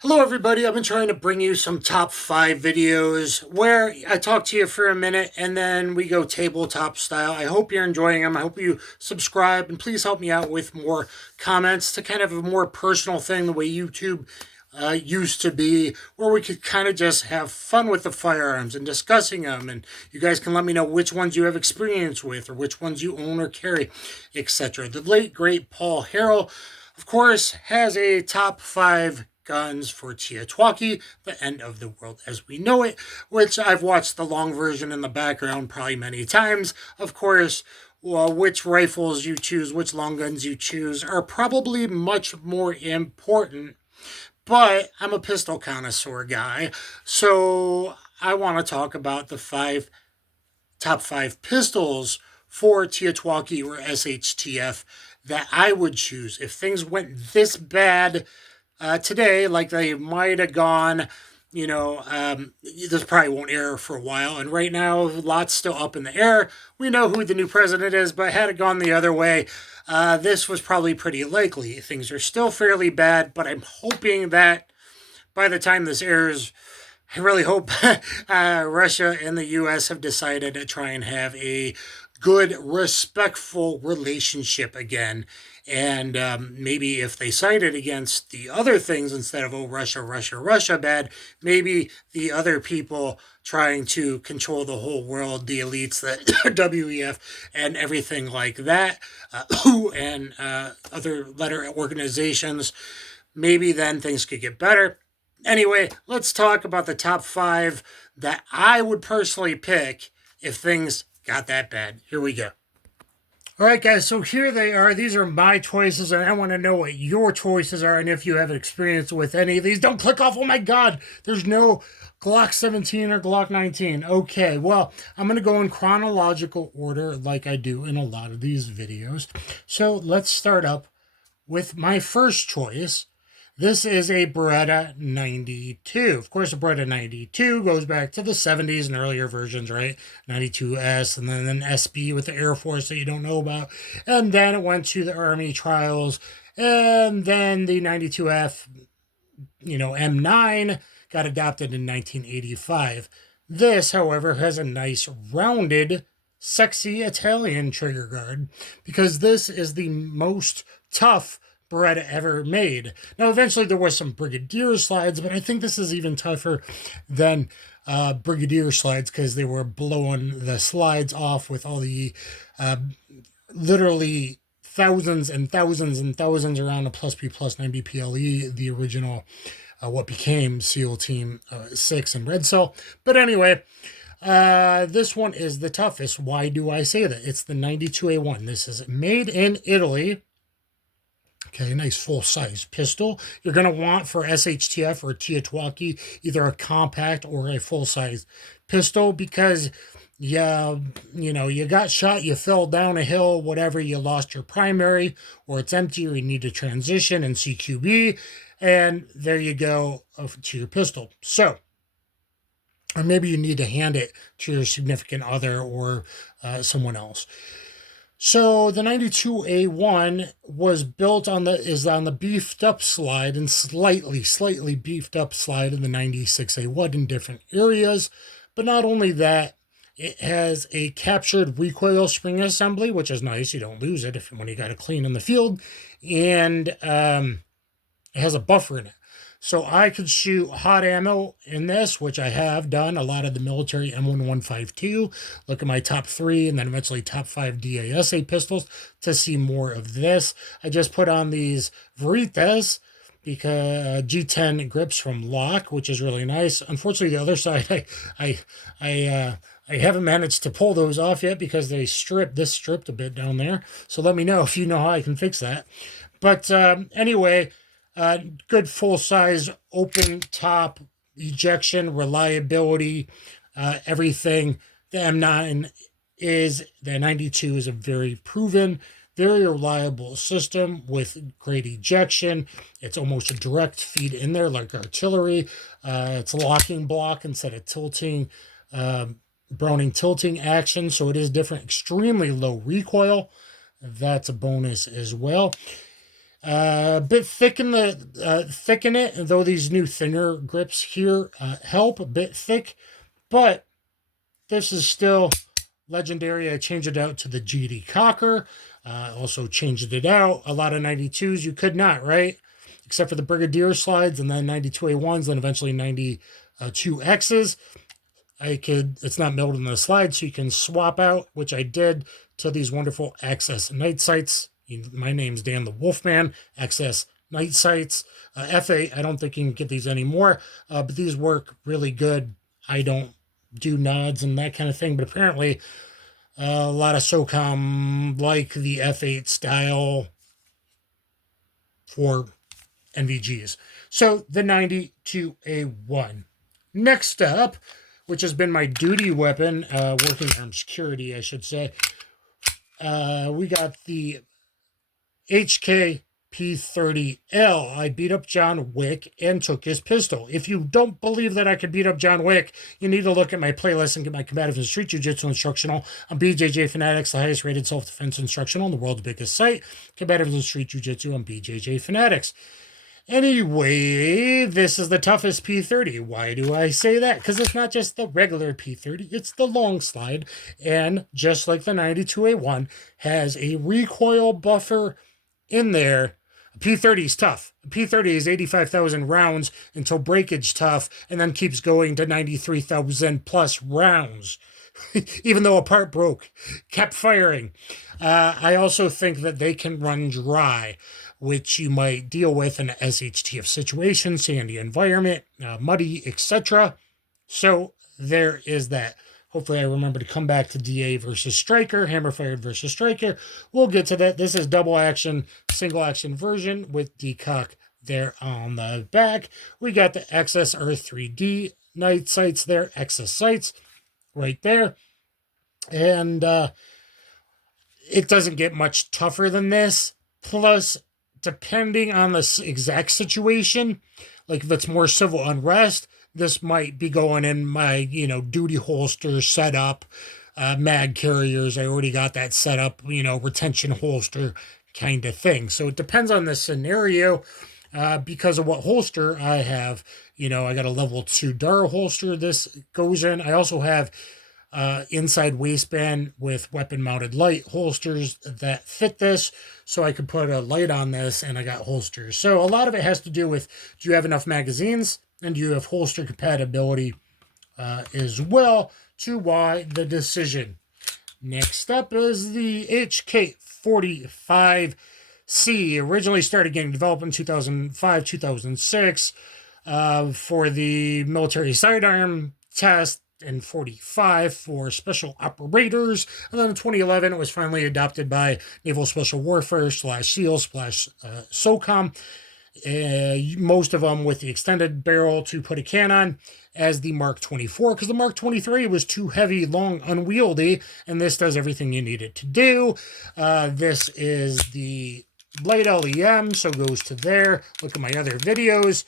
Hello, everybody. I've been trying to bring you some top five videos where I talk to you for a minute and then we go tabletop style. I hope you're enjoying them. I hope you subscribe and please help me out with more comments to kind of a more personal thing, the way YouTube used to be, where we could kind of just have fun with the firearms and discussing them. And you guys can let me know which ones you have experience with or which ones you own or carry, etc. The late, great Paul Harrell, of course, has a top five guns for TEOTWAWKI, the end of the world as we know it, which I've watched the long version in the background probably many times. Of course, well, which rifles you choose, which long guns you choose are probably much more important. But I'm a pistol connoisseur guy, so I want to talk about the top five pistols for TEOTWAWKI or SHTF that I would choose if things went this bad today, like they might have gone. This probably won't air for a while, and right now, lots still up in the air. We know who the new president is, but had it gone the other way, this was probably pretty likely. Things are still fairly bad, but I'm hoping that by the time this airs, I really hope Russia and the U.S. have decided to try and have a good, respectful relationship again. And maybe if they sided against the other things instead of, oh, Russia, Russia, Russia bad, maybe the other people trying to control the whole world, the elites, the WEF, and everything like that, WHO and other letter organizations, maybe then things could get better. Anyway, let's talk about the top five that I would personally pick if things got that bad. Here we go. All right, guys, so here they are. These are my choices, and I want to know what your choices are and if you have experience with any of these. Don't click off. Oh, my God. There's no Glock 17 or Glock 19. Okay, well, I'm going to go in chronological order like I do in a lot of these videos. So let's start up with my first choice. This is a Beretta 92. Of course, a Beretta 92 goes back to the 70s and earlier versions, right? 92S and then an SB with the Air Force that you don't know about. And then it went to the Army trials. And then the 92F, M9 got adopted in 1985. This, however, has a nice rounded, sexy Italian trigger guard because this is the most tough Beretta ever made. Now, eventually there was some Brigadier slides, but I think this is even tougher than Brigadier slides because they were blowing the slides off with all the literally thousands and thousands and thousands around a plus P plus 9 BPLE, the original, what became SEAL Team 6 and Red Cell. But anyway, this one is the toughest. Why do I say that? It's the 92A1. This is made in Italy. Okay, nice full-size pistol. You're going to want for SHTF or TEOTWAWKI either a compact or a full-size pistol because you got shot, you fell down a hill, whatever, you lost your primary or it's empty or you need to transition in CQB, and there you go to your pistol. So, or maybe you need to hand it to your significant other or someone else. So the 92A1 was built on the beefed up slide and slightly beefed up slide of the 96A1 in different areas. But not only that, it has a captured recoil spring assembly, which is nice. You don't lose it when you got to clean in the field. And it has a buffer in it. So I could shoot hot ammo in this, which I have done a lot of the military M1152. Look at my top three and then eventually top five DASA pistols to see more of this. I just put on these Verettas because G10 grips from Lock, which is really nice. Unfortunately, the other side, I haven't managed to pull those off yet because they stripped a bit down there. So let me know if you know how I can fix that. But anyway, good full-size open top ejection, reliability, everything. The M9 the 92 is a very proven, very reliable system with great ejection. It's almost a direct feed in there like artillery. It's a locking block instead of tilting, Browning tilting action. So it is different, extremely low recoil. That's a bonus as well. A bit thick in the thicken it, though these new thinner grips here help. A bit thick, but this is still legendary. I changed it out to the GD Cocker. Also changed it out. A lot of 92s you could not, right? Except for the Brigadier slides and then 92A1s, then eventually 92Xs. It's not milled in the slide, so you can swap out, which I did, to these wonderful Access night sights. My name's Dan the Wolfman. Access night sights. F8, I don't think you can get these anymore, but these work really good. I don't do nods and that kind of thing, but apparently a lot of SOCOM like the F8 style for NVGs. So the 92A1. Next up, which has been my duty weapon, working arm security, I should say, we got the HK P30L. I beat up John Wick and took his pistol. If you don't believe that I could beat up John Wick, you need to look at my playlist and get my combative and street jiu-jitsu instructional on BJJ Fanatics, the highest rated self-defense instructional on the world's biggest site. Combative and street jiu-jitsu on BJJ Fanatics. Anyway, this is the toughest P30. Why do I say that? Because it's not just the regular P30, it's the long slide. And just like the 92A1, has a recoil buffer in there. A P30 is tough. A P30 is 85,000 rounds until breakage tough, and then keeps going to 93,000 plus rounds. Even though a part broke, kept firing. I also think that they can run dry, which you might deal with in an SHTF situation, sandy environment, muddy, etc. So there is that. Hopefully I remember to come back to DA versus Striker, hammer fired versus Striker. We'll get to that. This is double action, single action version with decock there on the back. We got the XSR3D night sights there, XS sights right there. And it doesn't get much tougher than this. Plus, depending on the exact situation, like if it's more civil unrest, this might be going in my, duty holster setup, mag carriers. I already got that set up, retention holster kind of thing. So it depends on the scenario because of what holster I have. I got a level 2 Dara holster this goes in. I also have inside waistband with weapon mounted light holsters that fit this, so I could put a light on this, and I got holsters. So a lot of it has to do with, do you have enough magazines, and do you have holster compatibility as well, to why the decision. Next up is the HK45C. Originally started getting developed in 2005, 2006 for the military sidearm test, and 45 for special operators. And then in 2011, it was finally adopted by Naval Special Warfare / SEALs / SOCOM. Most of them with the extended barrel to put a can on as the Mark 24, because the Mark 23 was too heavy, long, unwieldy, and this does everything you need it to do. This is the light LEM, so goes to there. Look at my other videos,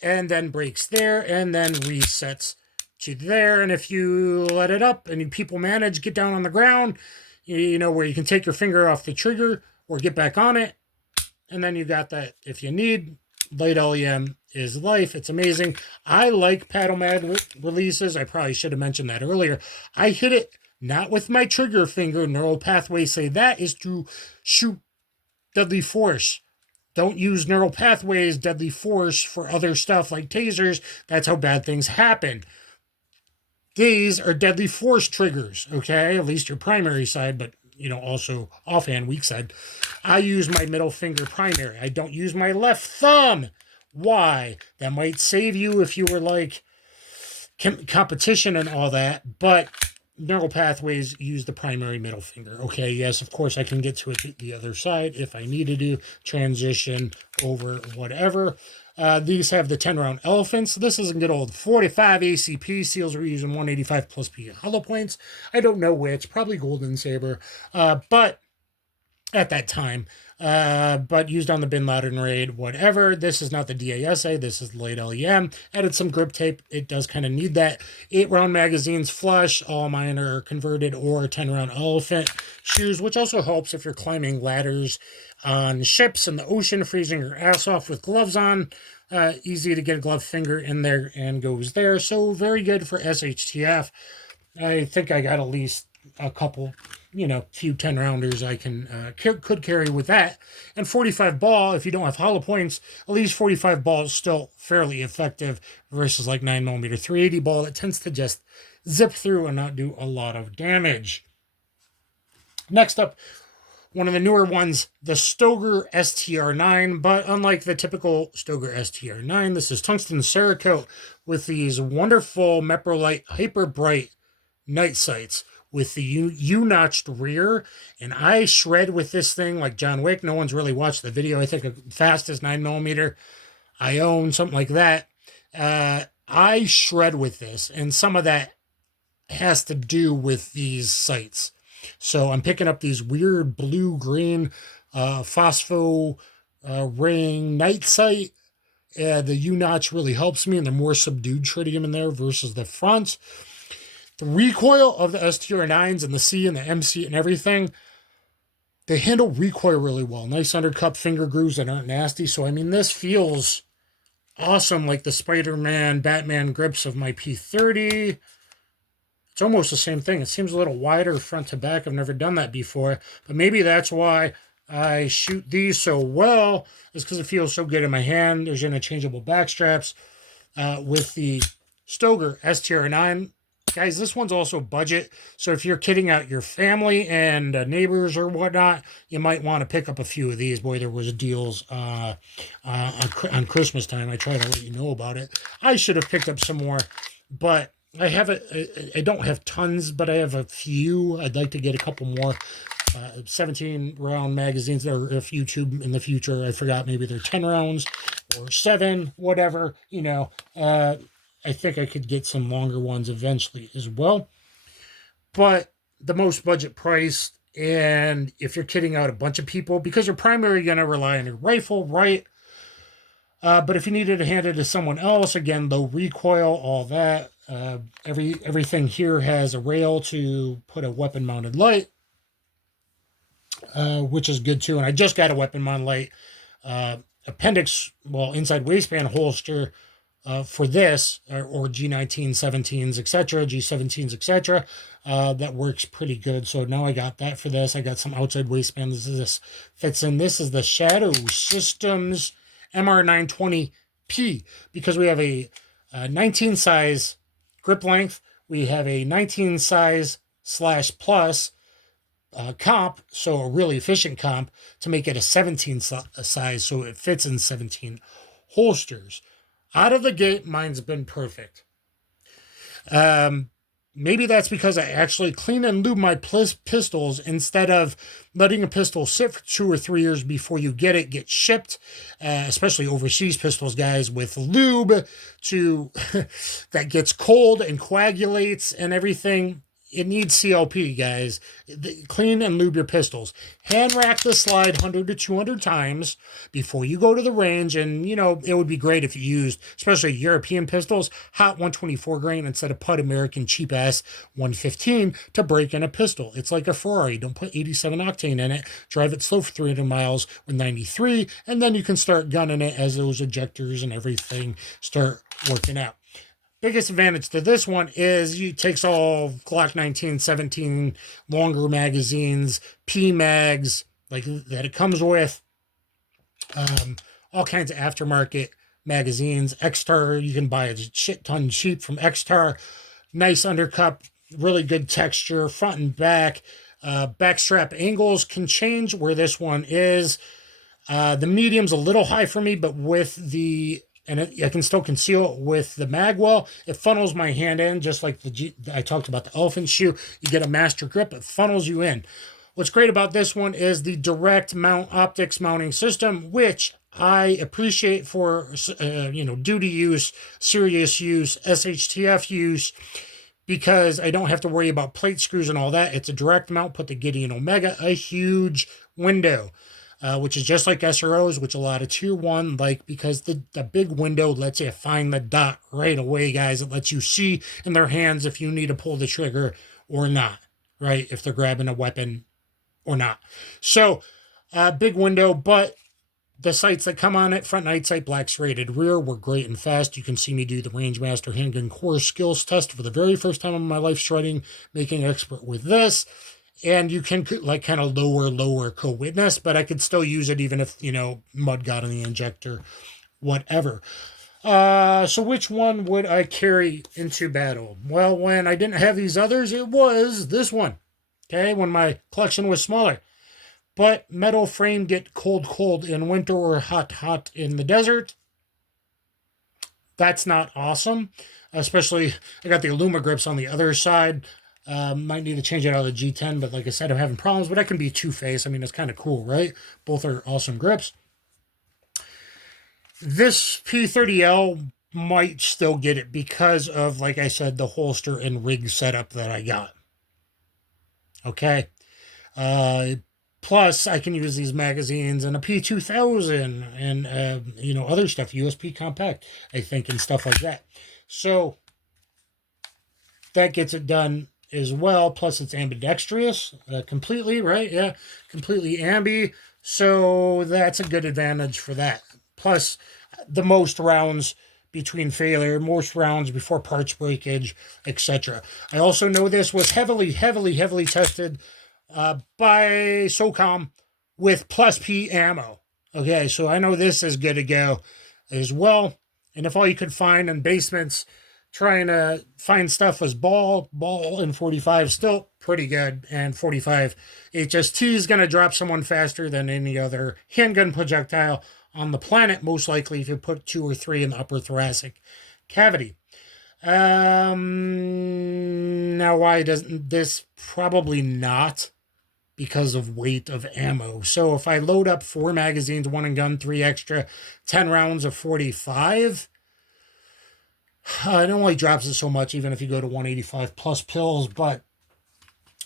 and then breaks there, and then resets to there. And if you let it up and people manage, get down on the ground, where you can take your finger off the trigger or get back on it, and then you got that. If you need, light LEM is life. It's amazing. I like paddle mag releases. I probably should have mentioned that earlier. I hit it not with my trigger finger. Neural pathways say that is to shoot deadly force. Don't use neural pathways, deadly force for other stuff like tasers. That's how bad things happen. These are deadly force triggers, okay? At least your primary side, but, also offhand, weak side. I use my middle finger primary. I don't use my left thumb. Why? That might save you if you were like competition and all that, but neural pathways use the primary middle finger. Okay, yes, of course, I can get to it the other side if I needed to transition over whatever. These have the 10-round elephants. This is a good old 45 ACP. SEALs are using 185 plus P hollow points. I don't know which, probably Golden Saber. But at that time, but used on the Bin Laden raid, whatever. This is not the DASA, this is the late LEM. Added some grip tape, it does kind of need that. 8-round magazines flush, all mine are converted, or 10-round elephant shoes, which also helps if you're climbing ladders on ships in the ocean, freezing your ass off with gloves on. Easy to get a glove finger in there and goes there. So very good for SHTF. I think I got at least a couple, few 10-rounders I could carry with that. And 45 ball, if you don't have hollow points, at least 45 ball is still fairly effective versus like 9mm 380 ball that tends to just zip through and not do a lot of damage. Next up, one of the newer ones, the Stoeger STR9, but unlike the typical Stoeger STR9, this is tungsten Cerakote with these wonderful Meprolite Hyper Bright night sights with the U-notched rear, and I shred with this thing like John Wick. No one's really watched the video. I think the fastest 9mm I own, something like that. I shred with this, and some of that has to do with these sights. So I'm picking up these weird blue-green phospho ring night sight. The U-notch really helps me, and the more subdued tritium in there versus the front. The recoil of the STR9s and the C and the MC and everything, they handle recoil really well. Nice undercup finger grooves that aren't nasty. So, I mean, this feels awesome like the Spider-Man, Batman grips of my P30. It's almost the same thing. It seems a little wider front to back. I've never done that before. But maybe that's why I shoot these so well, is because it feels so good in my hand. There's interchangeable back straps with the Stoeger STR9. Guys, this one's also budget, so if you're kidding out your family and neighbors or whatnot, you might want to pick up a few of these. Boy, there was deals on Christmas time. I try to let you know about it. I should have picked up some more, but I don't have tons, but I have a few. I'd like to get a couple more 17-round magazines. There are a few too in the future. I forgot, maybe they're 10 rounds or 7, whatever, I think I could get some longer ones eventually as well. But the most budget price, and if you're kidding out a bunch of people, because you're primarily going to rely on your rifle, right? But if you needed to hand it to someone else, again, low recoil, all that. Everything here has a rail to put a weapon-mounted light, which is good too. And I just got a weapon-mounted light inside waistband holster for this, or G19, 17s, etc., G17s, etc. That works pretty good. So now I got that for this. I got some outside waistband. This fits in. This is the Shadow Systems MR920P, because we have a 19 size grip length. We have a 19 size /plus comp, so a really efficient comp, to make it a 17 size, so it fits in 17 holsters. Out of the gate, mine's been perfect. Maybe that's because I actually clean and lube my pistols instead of letting a pistol sit for 2 or 3 years before you get shipped, especially overseas pistols, guys, with lube that gets cold and coagulates and everything. It needs CLP, guys. Clean and lube your pistols. Hand rack the slide 100 to 200 times before you go to the range. And, it would be great if you used, especially European pistols, hot 124 grain instead of Putt American cheap-ass 115 to break in a pistol. It's like a Ferrari. Don't put 87 octane in it. Drive it slow for 300 miles with 93, and then you can start gunning it as those ejectors and everything start working out. Biggest advantage to this one is it takes all Glock 19, 17 longer magazines, P-mags, like that it comes with, all kinds of aftermarket magazines. X-Tar, you can buy a shit ton cheap from X-Tar. Nice undercup, really good texture, front and back. Backstrap angles can change where this one is. The medium's a little high for me, but with I can still conceal it with the mag well. It funnels my hand in, just like I talked about the elephant shoe. You get a master grip, it funnels you in. What's great about this one is the direct mount optics mounting system, which I appreciate for duty use, serious use, SHTF use, because I don't have to worry about plate screws and all that. It's a direct mount, put the Gideon Omega, a huge window. which is just like SROs, which a lot of tier 1 like, because the big window lets you find the dot right away, guys. It lets you see in their hands if you need to pull the trigger or not, right? If they're grabbing a weapon or not. So, big window, but the sights that come on it, front night sight, black serrated rear, were great and fast. You can see me do the Rangemaster Handgun Core Skills test for the very first time in my life shredding, making expert with this. And you can like kind of lower co-witness, but I could still use it even if, mud got in the injector, whatever. So which one would I carry into battle? Well, when I didn't have these others, it was this one. Okay, when my collection was smaller. But metal frame get cold in winter or hot in the desert. That's not awesome. Especially, I got the Illuma grips on the other side. Might need to change it out of the G10, but like I said, I'm having problems. But I can be two-face. I mean, it's kind of cool, right? Both are awesome grips. This P30L might still get it because of, like I said, the holster and rig setup that I got. Okay. Plus, I can use these magazines and a P2000 and, other stuff, USP compact, I think, and stuff like that. So that gets it done as well. Plus, it's ambidextrous completely, right? Yeah, completely ambi. So that's a good advantage for that. Plus, the most rounds between failure, most rounds before parts breakage, etc. I also know this was heavily tested by SOCOM with plus P ammo. Okay, so I know this is good to go as well. And if all you could find in basements trying to find stuff was ball and 45, still pretty good. And 45 HST is going to drop someone faster than any other handgun projectile on the planet, most likely if you put 2 or 3 in the upper thoracic cavity. Now, why doesn't this? Probably not, because of weight of ammo. So if I load up 4 magazines, 1 in gun, 3 extra, 10 rounds of 45, it only drops it so much, even if you go to 185 plus pills. But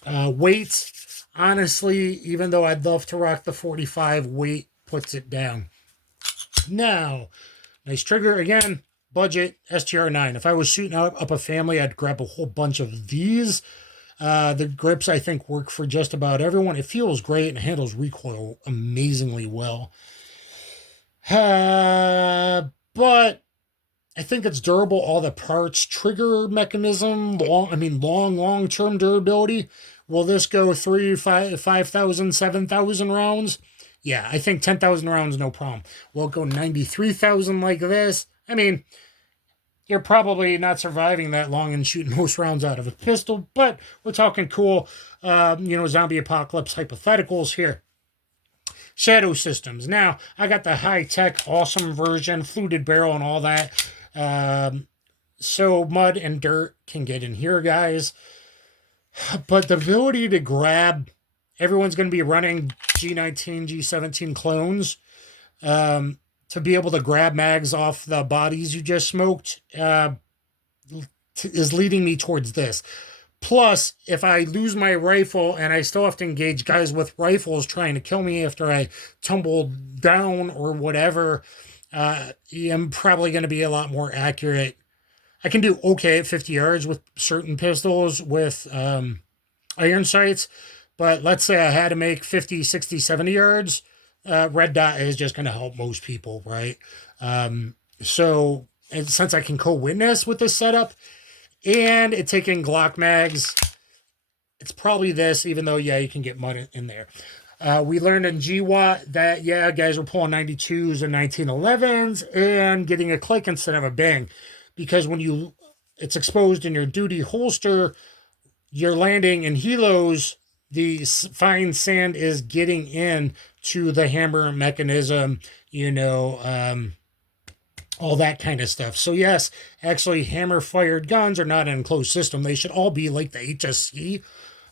weight, honestly, even though I'd love to rock the 45, weight puts it down. Now, nice trigger again. Budget STR9. If I was shooting up a family, I'd grab a whole bunch of these. The grips, I think, work for just about everyone. It feels great and handles recoil amazingly well. But I think it's durable. All the parts, trigger mechanism, long-term durability. Will this go 5,000, 7,000 rounds? Yeah, I think 10,000 rounds, no problem. Will it go 93,000 like this? I mean, you're probably not surviving that long and shooting most rounds out of a pistol, but we're talking cool, zombie apocalypse hypotheticals here. Shadow systems. Now, I got the high-tech, awesome version, fluted barrel and all that. So mud and dirt can get in here, guys. But the ability to grab, everyone's going to be running G19, G17 clones. To be able to grab mags off the bodies you just smoked is leading me towards this. Plus, if I lose my rifle and I still have to engage guys with rifles trying to kill me after I tumble down or whatever, I'm probably going to be a lot more accurate. I can do okay at 50 yards with certain pistols with iron sights, but let's say I had to make 50, 60, 70 yards. Red dot is just going to help most people, right? So, and since I can co-witness with this setup, and it's taking Glock mags, it's probably this, even though, yeah, you can get mud in there. We learned in GWAT that, yeah, guys were pulling 92s and 1911s and getting a click instead of a bang. Because when it's exposed in your duty holster, you're landing in helos, the fine sand is getting in to the hammer mechanism, all that kind of stuff. So yes, actually hammer-fired guns are not an enclosed system. They should all be like the HSC.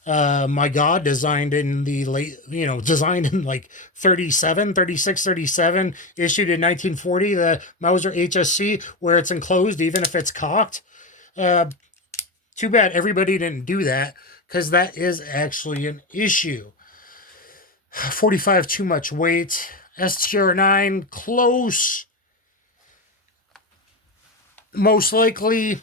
My God, designed in like 37, 36, 37, issued in 1940, the Mauser HSC, where it's enclosed even if it's cocked. Too bad everybody didn't do that, because that is actually an issue. 45, too much weight. STR9, close. Most likely,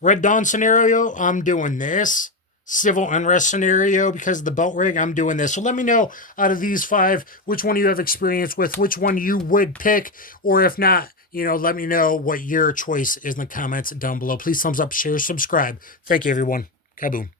Red Dawn scenario, I'm doing this. Civil unrest scenario, because of the belt rig, I'm doing this. So let me know, out of these 5, which one you have experience with, which one you would pick, or if not, let me know what your choice is in the comments down below. Please thumbs up, share, subscribe. Thank you, everyone. Kaboom.